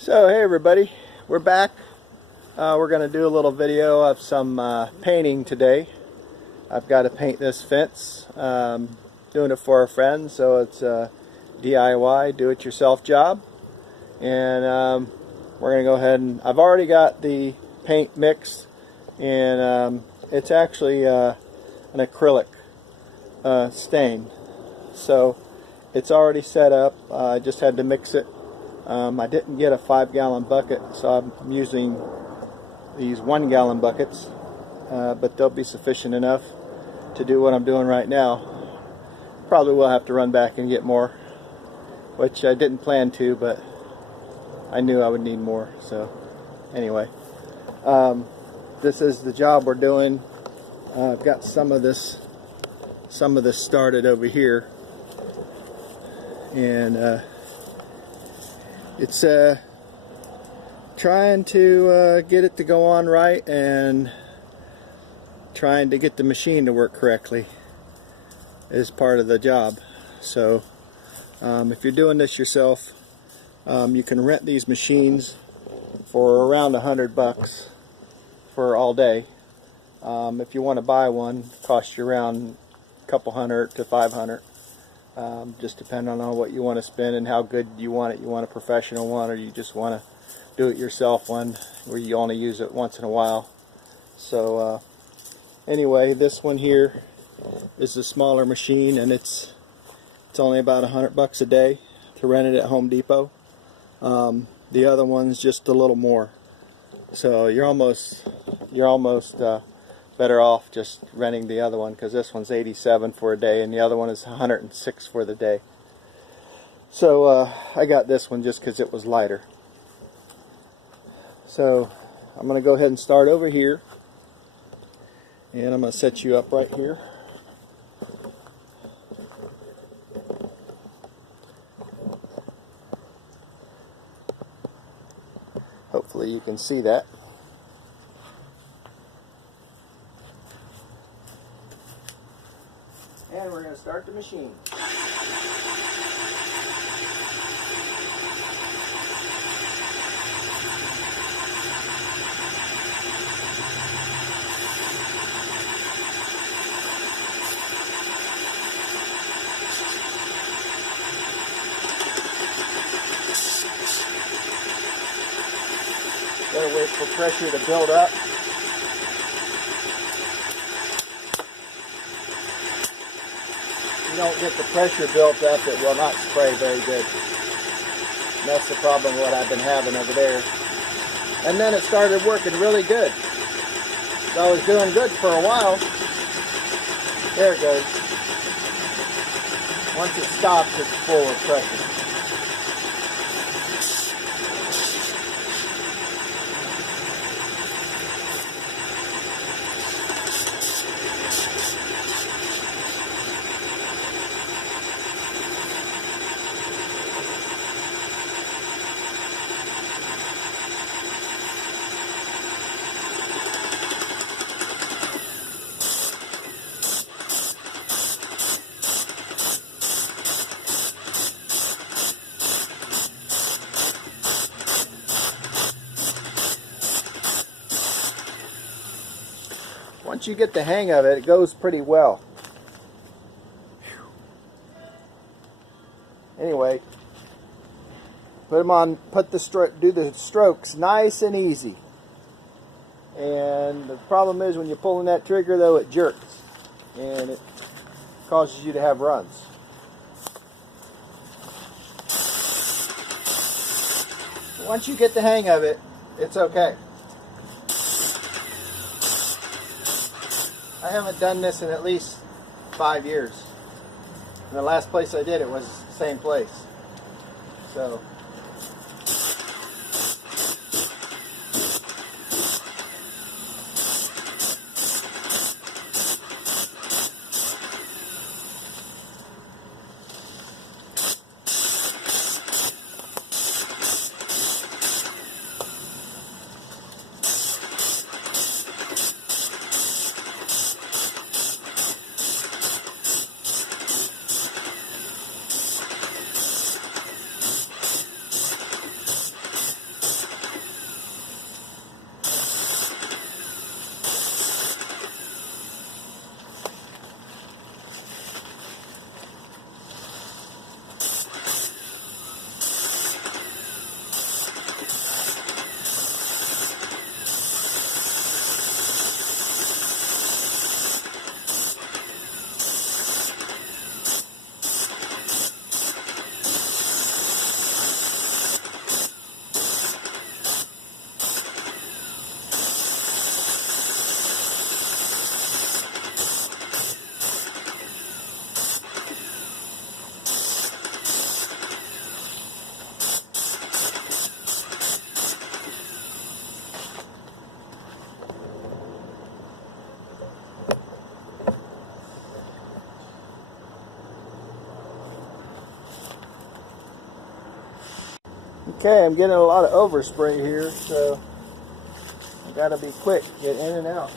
So hey everybody, we're back. We're going to do a little video of some painting today. I've got to paint this fence. Doing it for a friend, so it's a DIY, do-it-yourself job. And we're going to go ahead and I've already got the paint mix, and it's actually an acrylic stain. So it's already set up. I just had to mix it. I didn't get a 5-gallon bucket, so I'm using these 1-gallon buckets, but they'll be sufficient enough to do what I'm doing right now. Probably will have to run back and get more, which I didn't plan to, but I knew I would need more. So anyway, this is the job we're doing. I've got some of this started over here, and it's trying to get it to go on right and trying to get the machine to work correctly is part of the job. So if you're doing this yourself, you can rent these machines for around $100 for all day. If you want to buy one, it costs you around a couple $100 to $500. Just depending on what you want to spend and how good you want it. You want a professional one, or you just want to do it yourself one where you only use it once in a while. So anyway, this one here is the smaller machine, and it's only about $100 a day to rent it at Home Depot. The other one's just a little more. So you're almost better off just renting the other one, because this one's $87 for a day and the other one is $106 for the day. So I got this one just because it was lighter. So I'm going to go ahead and start over here, and I'm going to set you up right here. Hopefully you can see that. And we're going to start the machine. Gotta wait for pressure to build up. If you don't get the pressure built up, it will not spray very good. And that's the problem what I've been having over there. And then it started working really good. So I was doing good for a while. There it goes. Once it stops, it's full of pressure. Once you get the hang of it, it goes pretty well. Anyway, put them on. Do the strokes nice and easy. And the problem is when you're pulling that trigger, though, it jerks, and it causes you to have runs. Once you get the hang of it, it's okay. I haven't done this in at least 5 years. And the last place I did it was the same place. So Okay, I'm getting a lot of overspray here, so I gotta be quick, get in and out.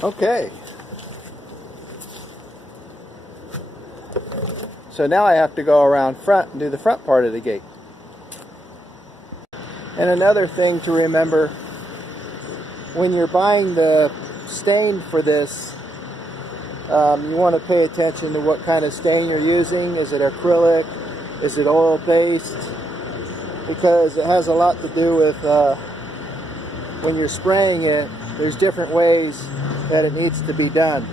Okay. So now I have to go around front and do the front part of the gate. And another thing to remember, when you're buying the stain for this, you want to pay attention to what kind of stain you're using. Is it acrylic? Is it oil-based? Because it has a lot to do with when you're spraying it, there's different ways that it needs to be done.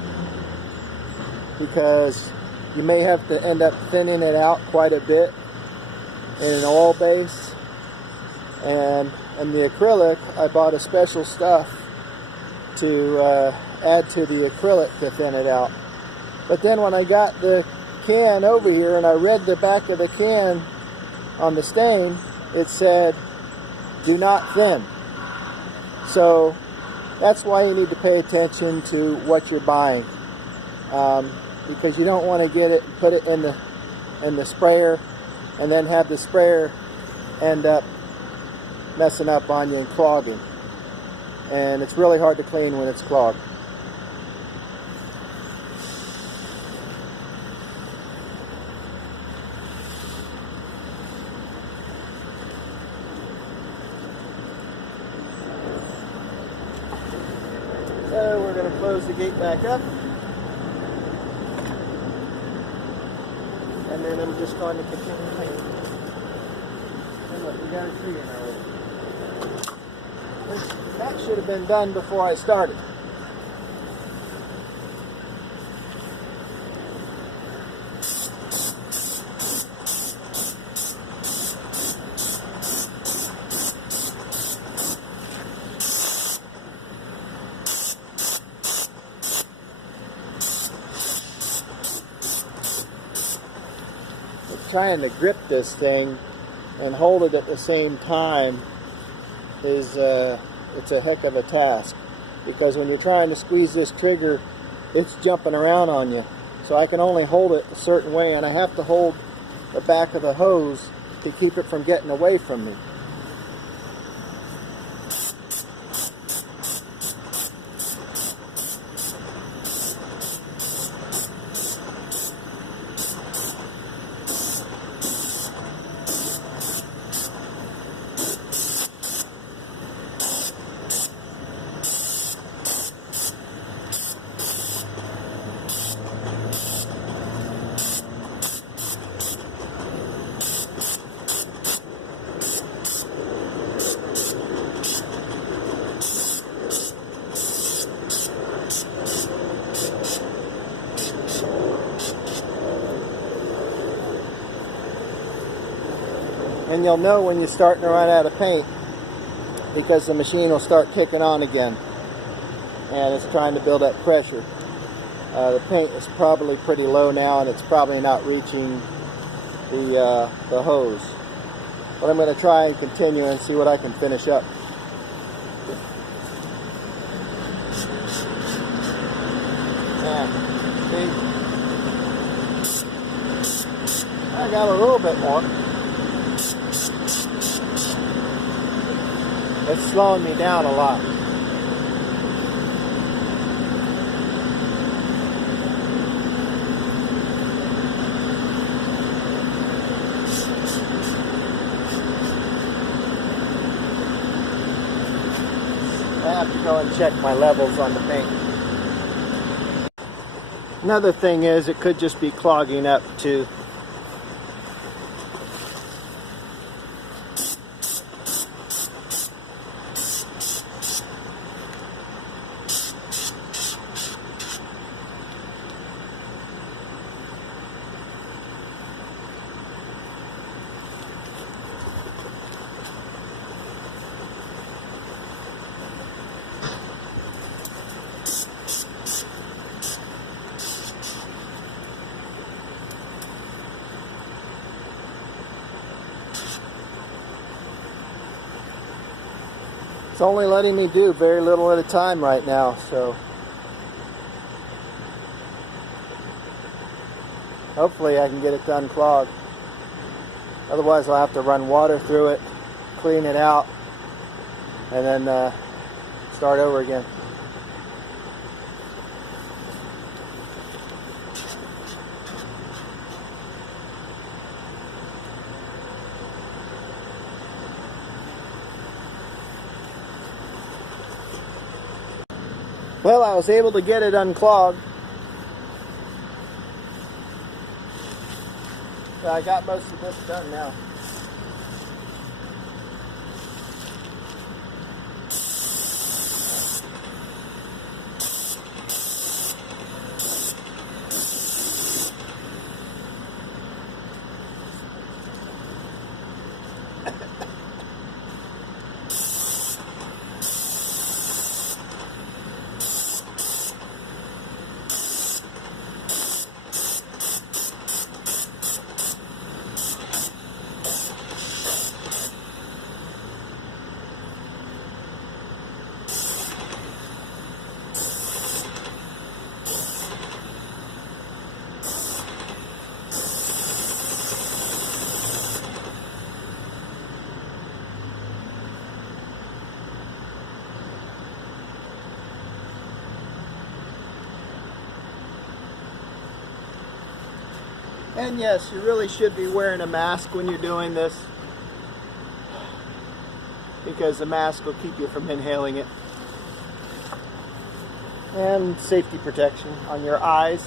Because you may have to end up thinning it out quite a bit in an oil base. And the acrylic, I bought a special stuff to add to the acrylic to thin it out. But then when I got the can over here and I read the back of the can on the stain, it said, do not thin. So that's why you need to pay attention to what you're buying. Because you don't want to get it, put it in the sprayer and then have the sprayer end up messing up on you and clogging. And it's really hard to clean when it's clogged. So we're going to close the gate back up. And then I'm just going to continue painting. And look, we got a tree in our way. That should have been done before I started. Trying to grip this thing and hold it at the same time is it's a heck of a task, because when you're trying to squeeze this trigger, it's jumping around on you. So I can only hold it a certain way, and I have to hold the back of the hose to keep it from getting away from me. And you'll know when you're starting to run out of paint, because the machine will start kicking on again and it's trying to build up pressure. The paint is probably pretty low now, and it's probably not reaching the hose. But I'm going to try and continue and see what I can finish up. See? I got a little bit more. It's slowing me down a lot. I have to go and check my levels on the paint. Another thing is it could just be clogging up too. It's only letting me do very little at a time right now, so hopefully I can get it done clogged. Otherwise I'll have to run water through it, clean it out, and then start over again. Well, I was able to get it unclogged. So I got most of this done now. And yes, you really should be wearing a mask when you're doing this, because the mask will keep you from inhaling it. And safety protection on your eyes.